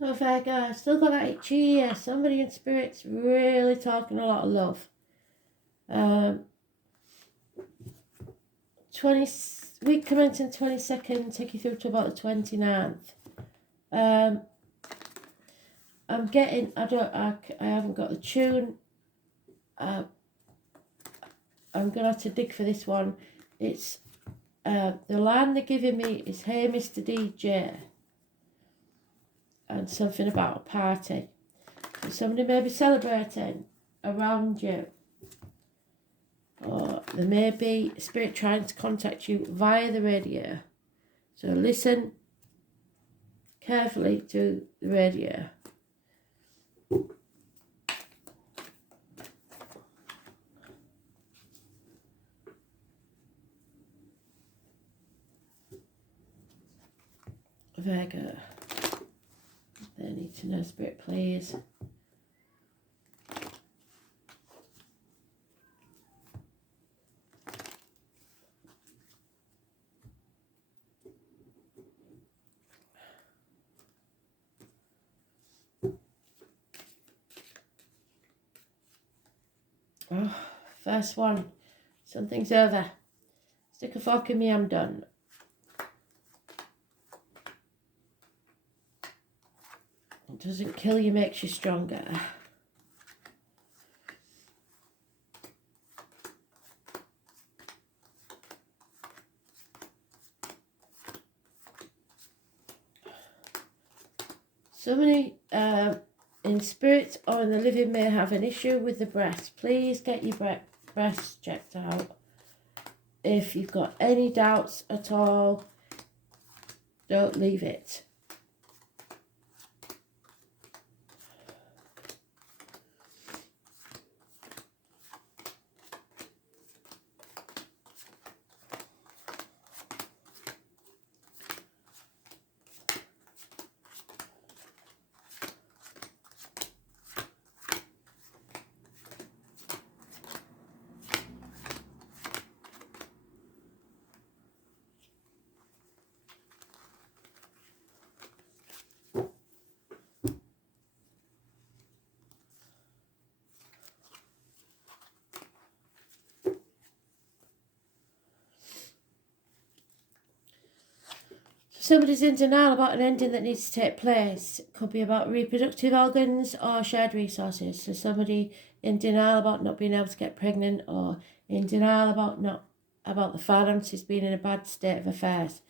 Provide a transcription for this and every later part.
So Virgo, still got that itchy ear. Somebody in spirit's really talking a lot of love. 20 week commencing 22nd, take you through to about the 29th. I'm getting, I haven't got the tune. I'm gonna have to dig for this one. It's the line they're giving me is "Hey Mr. DJ," and something about a party. So somebody may be celebrating around you, or there may be a spirit trying to contact you via the radio. So listen carefully to the radio. Virgo, they need to know, spirit, please. Oh, first one. Something's over. Stick a fork in me, I'm done. It doesn't kill you, makes you stronger. Somebody in spirit or in the living may have an issue with the breast. Please get your breasts checked out. If you've got any doubts at all, don't leave it. Somebody's in denial about an ending that needs to take place. It could be about reproductive organs or shared resources. So somebody in denial about not being able to get pregnant, or in denial about the finances being in a bad state of affairs.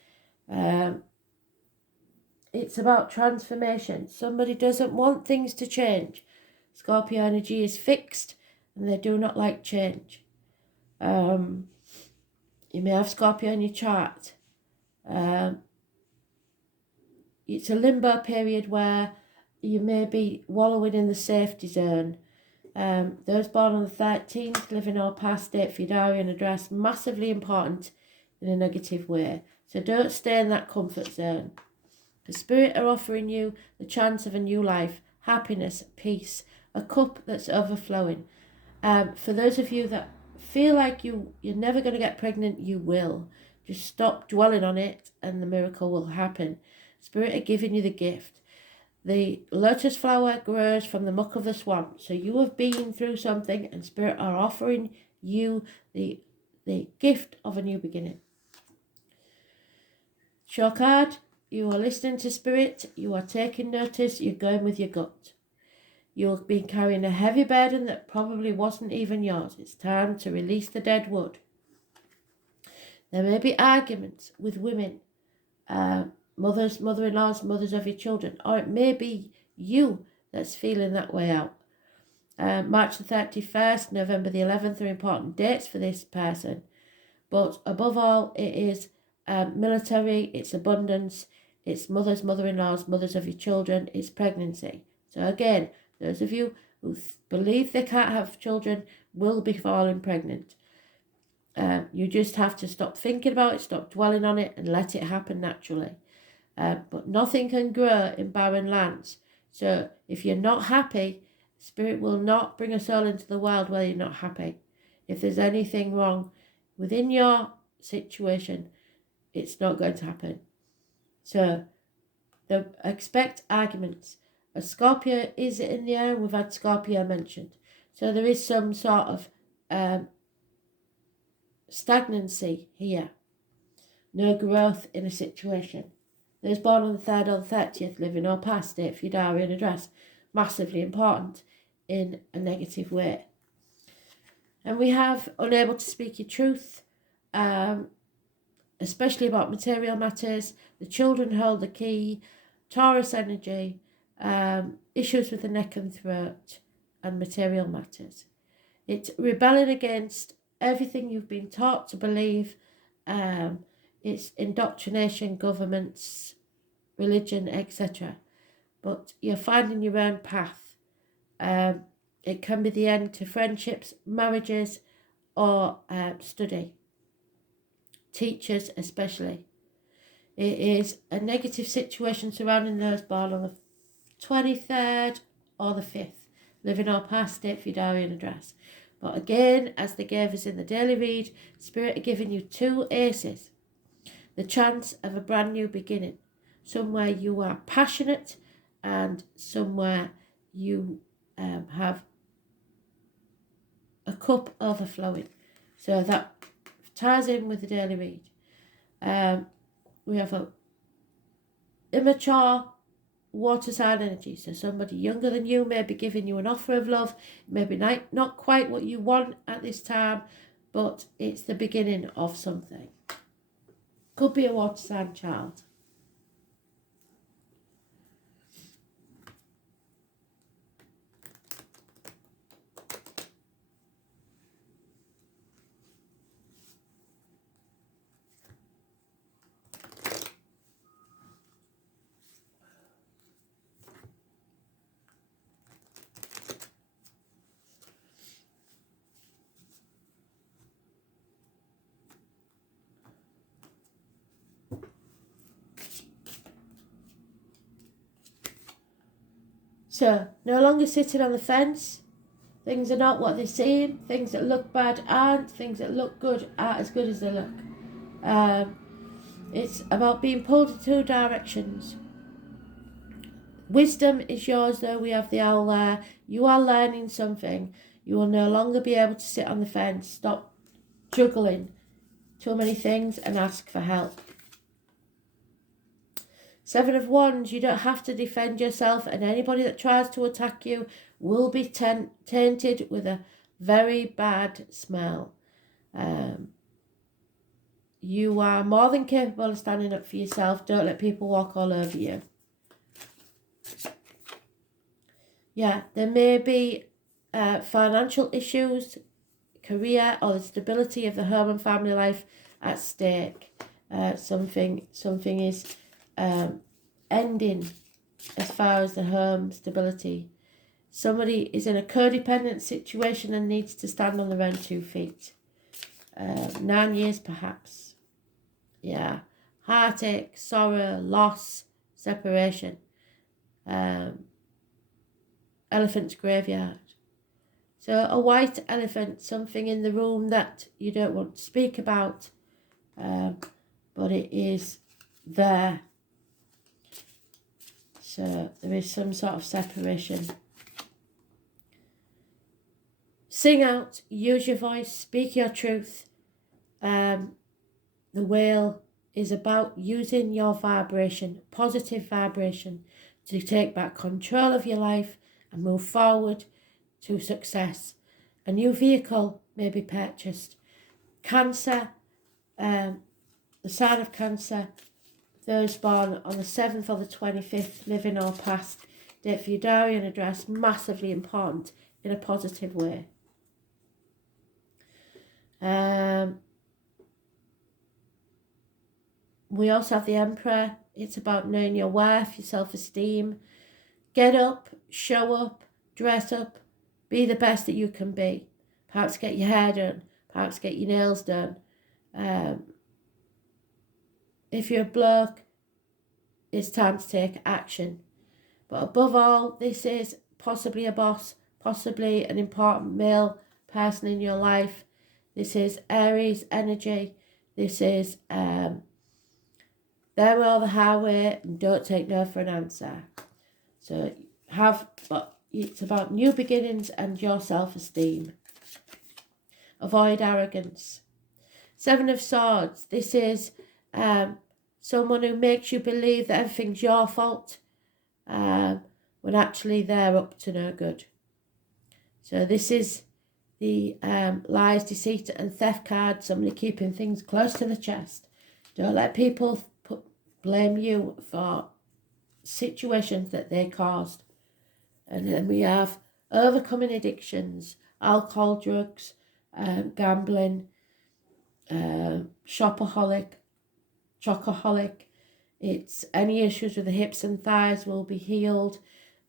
It's about transformation. Somebody doesn't want things to change. Scorpio energy is fixed and they do not like change. You may have Scorpio in your chart. It's a limbo period where you may be wallowing in the safety zone. Those born on the 13th, living or past date for your diary and address, massively important in a negative way. So don't stay in that comfort zone. The spirit are offering you the chance of a new life, happiness, peace, a cup that's overflowing. For those of you that feel like you're never going to get pregnant, you will. Just stop dwelling on it and the miracle will happen. Spirit are giving you the gift. The lotus flower grows from the muck of the swamp. So you have been through something and Spirit are offering you the gift of a new beginning. Show card, you are listening to Spirit, you are taking notice, you're going with your gut. You've been carrying a heavy burden that probably wasn't even yours. It's time to release the dead wood. There may be arguments with women, mothers, mother-in-laws, mothers of your children, or it may be you that's feeling that way out. March the 31st, November the 11th are important dates for this person. But above all, it is military, it's abundance, it's mothers, mother-in-laws, mothers of your children, it's pregnancy. So again, those of you who believe they can't have children will be falling pregnant. You just have to stop thinking about it, stop dwelling on it, and let it happen naturally. But nothing can grow in barren lands. So if you're not happy, Spirit will not bring a soul into the world where you're not happy. If there's anything wrong within your situation, it's not going to happen. So expect arguments. A Scorpio is in the air, and we've had Scorpio mentioned. So there is some sort of stagnancy here. No growth in a situation. Those born on the 3rd or the 30th, living or past, date for your diary and address, massively important in a negative way. And we have unable to speak your truth, especially about material matters. The children hold the key. Taurus energy, issues with the neck and throat, and material matters. It's rebelling against everything you've been taught to believe. It's indoctrination, governments, religion, etc. But you're finding your own path. It can be the end to friendships, marriages, or study. Teachers especially. It is a negative situation surrounding those born on the 23rd or the 5th, living or past, date for your diary and address. But again, as they gave us in the daily read, Spirit are giving you 2 aces. The chance of a brand new beginning. Somewhere you are passionate and somewhere you have a cup overflowing. So that ties in with the daily read. We have a immature water sign energy. So somebody younger than you may be giving you an offer of love. Maybe not quite what you want at this time, but it's the beginning of something. Could be a water sign child. So, no longer sitting on the fence. Things are not what they seem. Things that look bad aren't. Things that look good aren't as good as they look. It's about being pulled in 2 directions. Wisdom is yours, though. We have the owl there. You are learning something. You will no longer be able to sit on the fence. Stop juggling too many things and ask for help. 7 of Wands, you don't have to defend yourself, and anybody that tries to attack you will be tainted with a very bad smell. You are more than capable of standing up for yourself. Don't let people walk all over you. Yeah, there may be financial issues, career, or the stability of the home and family life at stake. Something is ending as far as the home stability. Somebody is in a codependent situation and needs to stand on their own 2 feet. 9 years perhaps. Yeah. Heartache, sorrow, loss, separation. Elephant's graveyard. So a white elephant, something in the room that you don't want to speak about, but it is there. So there is some sort of separation. Sing out, use your voice, speak your truth. The whale is about using your vibration, positive vibration, to take back control of your life and move forward to success. A new vehicle may be purchased. Cancer, the sign of Cancer, those born on the 7th or the 25th, living or past, date for your diary and address, massively important in a positive way. We also have the Emperor. It's about knowing your worth, your self-esteem. Get up, show up, dress up, be the best that you can be. Perhaps get your hair done, perhaps get your nails done. If you're a bloke, it's time to take action. But above all, this is possibly a boss, possibly an important male person in your life. This is Aries energy. This is there or the highway, and don't take no for an answer. So but it's about new beginnings and your self-esteem. Avoid arrogance. Seven of Swords. This is someone who makes you believe that everything's your fault when actually they're up to no good. So this is the lies, deceit and theft card. Somebody keeping things close to the chest. Don't let people blame you for situations that they caused. And then we have overcoming addictions, alcohol, drugs, gambling, shopaholic, chocoholic. It's any issues with the hips and thighs will be healed.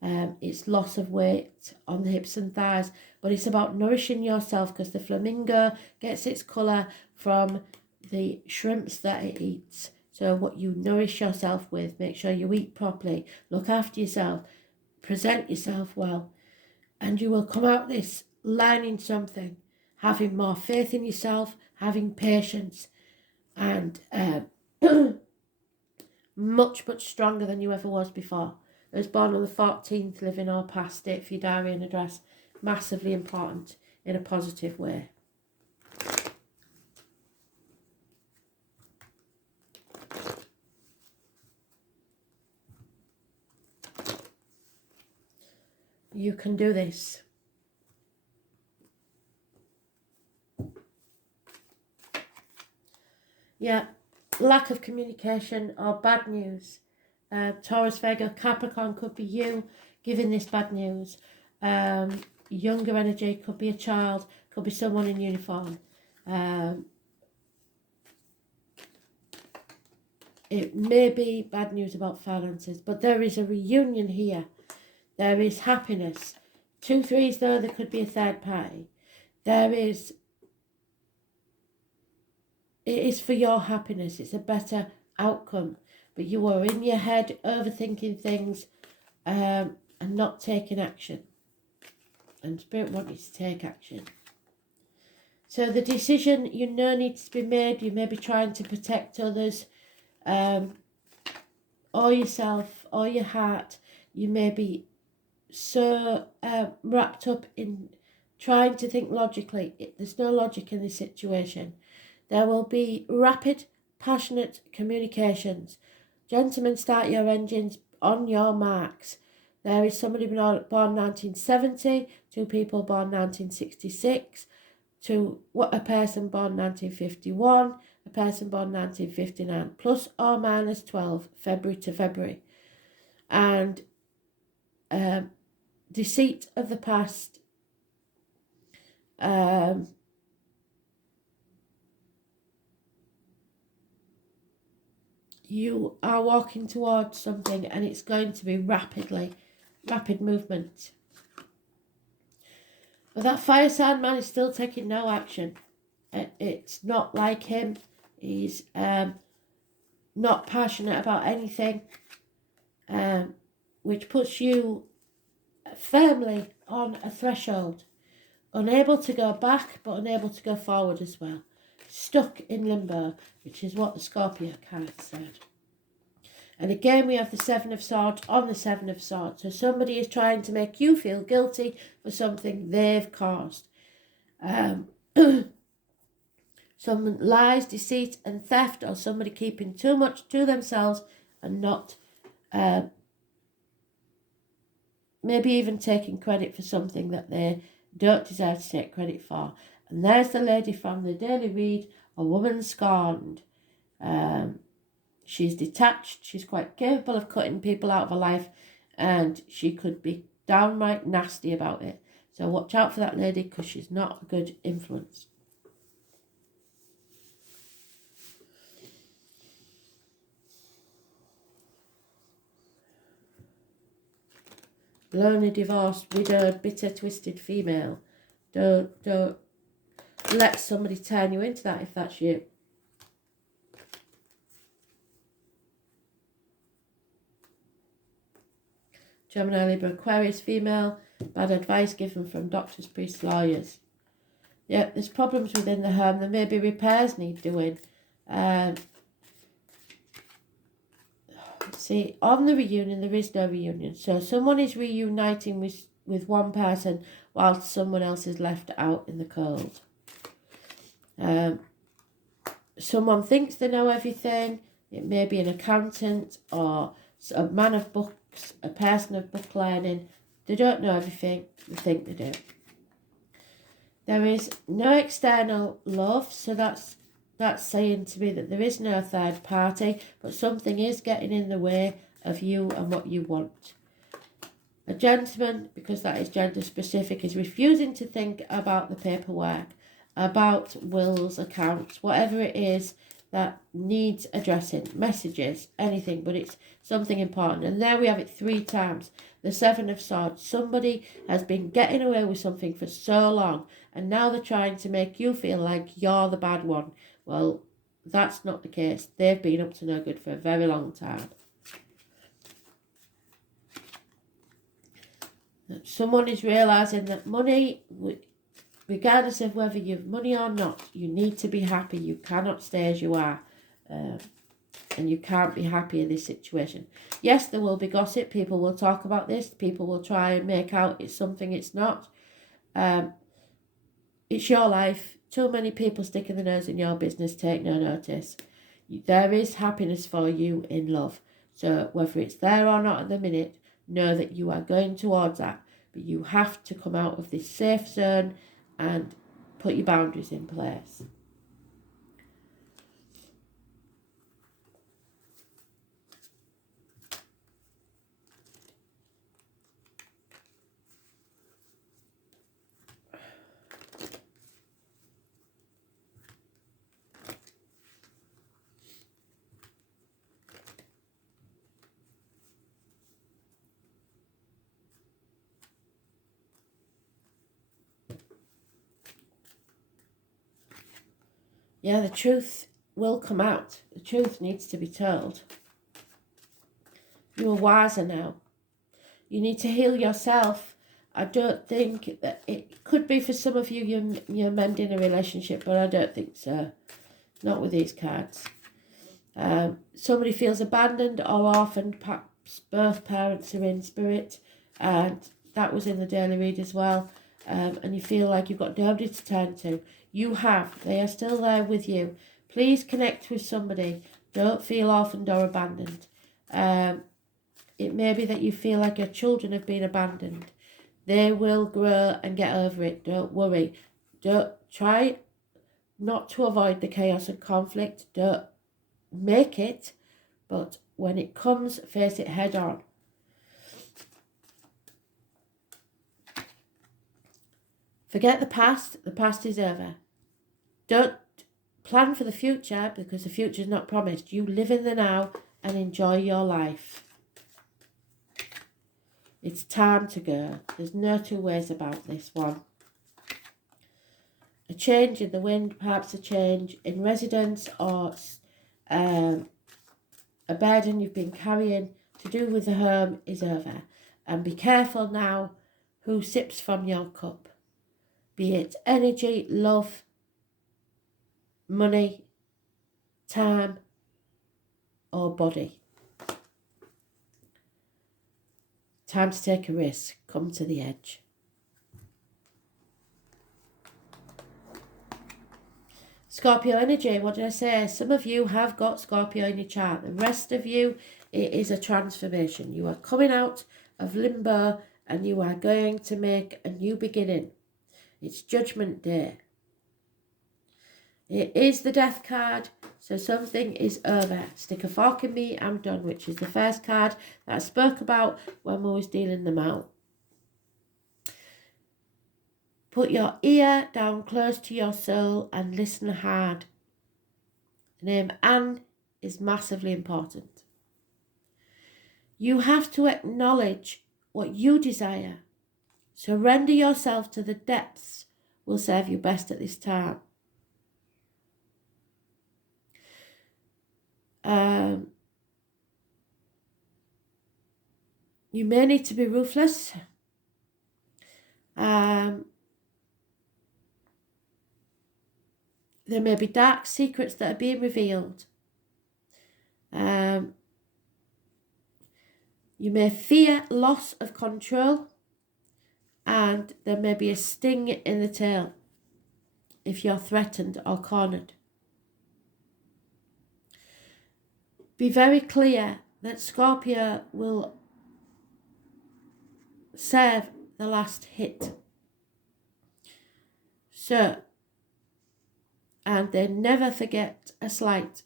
It's loss of weight on the hips and thighs, but it's about nourishing yourself, because the flamingo gets its colour from the shrimps that it eats. So what you nourish yourself with, make sure you eat properly, look after yourself, present yourself well, and you will come out this learning something, having more faith in yourself, having patience, and much, much stronger than you ever was before. I was born on the 14th, living or past it for your diary and address. Massively important in a positive way. You can do this. Yeah, lack of communication or bad news. Taurus, Virgo, Capricorn could be you giving this bad news. Younger energy, could be a child, could be someone in uniform. It may be bad news about finances, but there is a reunion here. There is happiness. 2 3s though, there could be a third party. It is for your happiness. It's a better outcome. But you are in your head overthinking things and not taking action. And Spirit wants you to take action. So the decision needs to be made. You may be trying to protect others or yourself or your heart. You may be so wrapped up in trying to think logically. There's no logic in this situation. There will be rapid, passionate communications. Gentlemen, start your engines on your marks. There is somebody born 1970, 2 people born 1966, a person born 1951, a person born 1959, plus or minus 12, February to February. And deceit of the past, you are walking towards something and it's going to be rapid movement. But that fire sign man is still taking no action. It's not like him. He's not passionate about anything, which puts you firmly on a threshold, unable to go back but unable to go forward as well. Stuck in limbo, which is what the Scorpio card said. And again, we have the 7 of Swords on the 7 of Swords. So somebody is trying to make you feel guilty for something they've caused. Some lies, deceit and theft, or somebody keeping too much to themselves and not maybe even taking credit for something that they don't deserve to take credit for. And there's the lady from the Daily Read, a woman scorned. She's detached, she's quite capable of cutting people out of her life, and she could be downright nasty about it. So watch out for that lady, because she's not a good influence. Lonely, divorced, widowed, bitter, twisted female. Don't let somebody turn you into that if that's you. Gemini, Libra, Aquarius, female. Bad advice given from doctors, priests, lawyers. Yeah, there's problems within the home. There may be repairs need doing. See, on the reunion, there is no reunion. So someone is reuniting with one person whilst someone else is left out in the cold. Someone thinks they know everything. It may be an accountant or a man of books, a person of book learning. They don't know everything. They think they do. There is no external love, so that's saying to me that there is no third party, but something is getting in the way of you and what you want. A gentleman, because that is gender specific, is refusing to think about the paperwork, about wills, accounts, whatever it is that needs addressing, messages, anything, but it's something important. And there we have it 3 times. The 7 of Swords. Somebody has been getting away with something for so long, and now they're trying to make you feel like you're the bad one. Well, that's not the case. They've been up to no good for a very long time. Someone is realising that money, regardless of whether you've money or not, you need to be happy. You cannot stay as you are. And you can't be happy in this situation. Yes, there will be gossip. People will talk about this. People will try and make out it's something it's not. It's your life. Too many people sticking their nose in your business. Take no notice. There is happiness for you in love. So whether it's there or not at the minute, know that you are going towards that. But you have to come out of this safe zone and put your boundaries in place. Yeah, the truth will come out. The truth needs to be told. You are wiser now. You need to heal yourself. I don't think that it could be for some of you, you're mending a relationship, but I don't think so. Not with these cards. Somebody feels abandoned or orphaned. Perhaps both parents are in spirit, and that was in the daily read as well. And you feel like you've got nobody to turn to. You have. They are still there with you. Please connect with somebody. Don't feel orphaned or abandoned. It may be that you feel like your children have been abandoned. They will grow and get over it. Don't worry. Don't try not to avoid the chaos and conflict. Don't make it. But when it comes, face it head on. Forget the past. The past is over. Don't plan for the future because the future is not promised. You live in the now and enjoy your life. It's time to go. There's no 2 ways about this one. A change in the wind, perhaps a change in residence or a burden you've been carrying to do with the home is over. And be careful now who sips from your cup. Be it energy, love, money, time, or body. Time to take a risk. Come to the edge. Scorpio energy, what did I say? Some of you have got Scorpio in your chart. The rest of you, it is a transformation. You are coming out of limbo and you are going to make a new beginning. It's Judgment Day. It is the Death card, so something is over. Stick a fork in me, I'm done, which is the first card that I spoke about when we was dealing them out. Put your ear down close to your soul and listen hard. The name Anne is massively important. You have to acknowledge what you desire. Surrender yourself to the depths will serve you best at this time. You may need to be ruthless. There may be dark secrets that are being revealed. You may fear loss of control, and there may be a sting in the tail if you're threatened or cornered. Be very clear that Scorpio will serve the last hit. So, and they never forget a slight.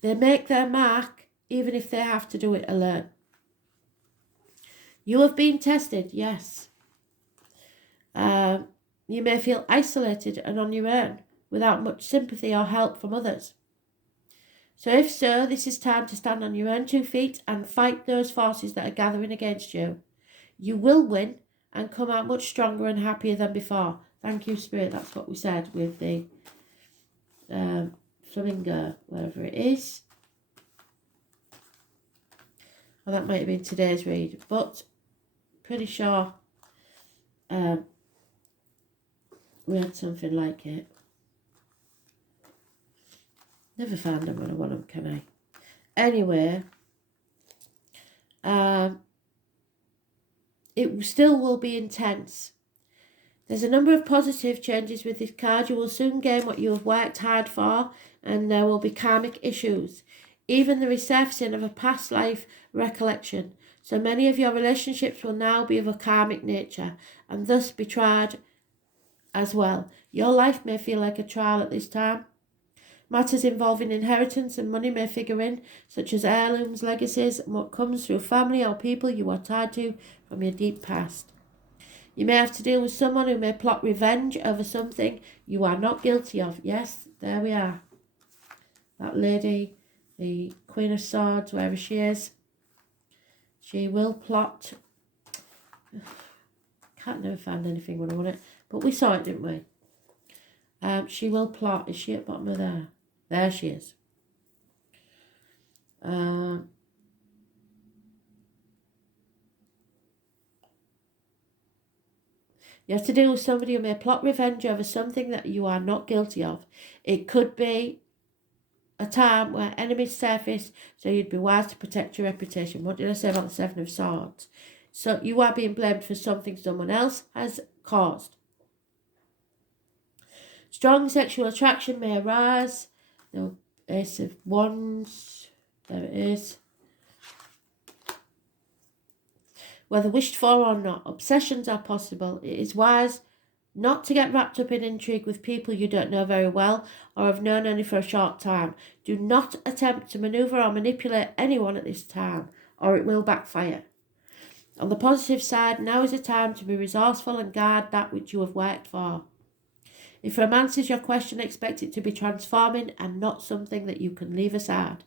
They make their mark even if they have to do it alone. You have been tested, yes. You may feel isolated and on your own, without much sympathy or help from others. So if so, this is time to stand on your own 2 feet and fight those forces that are gathering against you. You will win and come out much stronger and happier than before. Thank you, Spirit. That's what we said with the flamingo, wherever it is. Well, that might have been today's read, but pretty sure we had something like it. Never found them when I want them, can I? Anyway, it still will be intense. There's a number of positive changes with this card. You will soon gain what you have worked hard for, and there will be karmic issues. Even the resurfacing of a past life recollection. So many of your relationships will now be of a karmic nature, and thus be tried as well. Your life may feel like a trial at this time. Matters involving inheritance and money may figure in, such as heirlooms, legacies, and what comes through family or people you are tied to from your deep past. You may have to deal with someone who may plot revenge over something you are not guilty of. Yes, there we are. That lady, the Queen of Swords, wherever she is, she will plot. Can't never find anything when I want it, but we saw it, didn't we? She will plot. Is she at the bottom of there? There she is. You have to deal with somebody who may plot revenge over something that you are not guilty of. It could be a time where enemies surface, so you'd be wise to protect your reputation. What did I say about the Seven of Swords? So you are being blamed for something someone else has caused. Strong sexual attraction may arise. The Ace of Wands, there it is. Whether wished for or not, obsessions are possible. It is wise not to get wrapped up in intrigue with people you don't know very well or have known only for a short time. Do not attempt to maneuver or manipulate anyone at this time, or it will backfire. On the positive side, now is a time to be resourceful and guard that which you have worked for. If romance is your question, expect it to be transforming and not something that you can leave aside.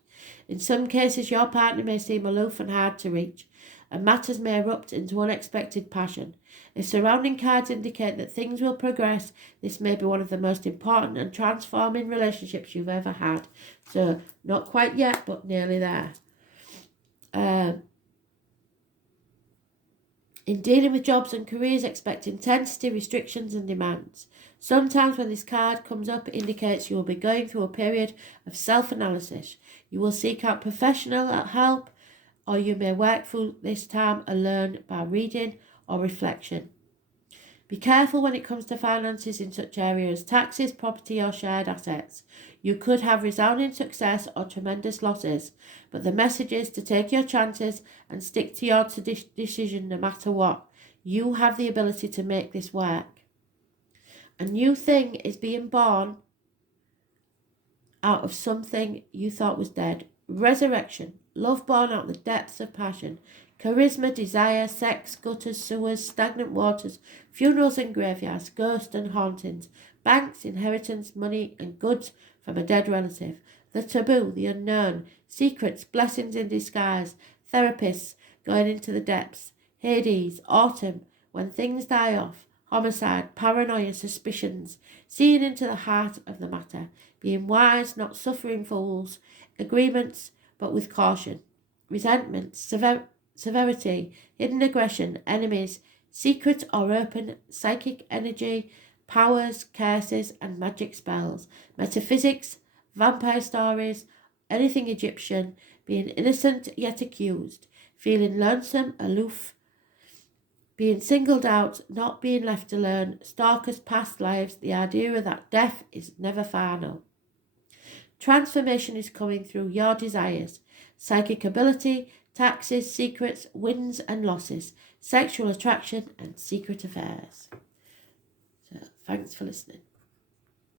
In some cases, your partner may seem aloof and hard to reach, and matters may erupt into unexpected passion. If surrounding cards indicate that things will progress, this may be one of the most important and transforming relationships you've ever had. So, not quite yet, but nearly there. In dealing with jobs and careers, expect intensity, restrictions and demands. Sometimes when this card comes up, it indicates you will be going through a period of self-analysis. You will seek out professional help, or you may work through this time alone by reading or reflection. Be careful when it comes to finances in such areas as taxes, property or shared assets. You could have resounding success or tremendous losses, but the message is to take your chances and stick to your decision no matter what. You have the ability to make this work. A new thing is being born out of something you thought was dead. Resurrection, love born out of the depths of passion, charisma, desire, sex, gutters, sewers, stagnant waters, funerals and graveyards, ghosts and hauntings, banks, inheritance, money and goods from a dead relative, the taboo, the unknown, secrets, blessings in disguise, therapists going into the depths, Hades, autumn, when things die off, homicide, paranoia, suspicions, seeing into the heart of the matter, being wise, not suffering fools, agreements, but with caution, resentment, severity, hidden aggression, enemies, secret or open psychic energy, powers, curses, and magic spells, metaphysics, vampire stories, anything Egyptian, being innocent yet accused, feeling lonesome, aloof, being singled out, not being left alone, stalkers' past lives, the idea that death is never final. Transformation is coming through your desires, psychic ability, taxes, secrets, wins and losses, sexual attraction and secret affairs. So, thanks for listening.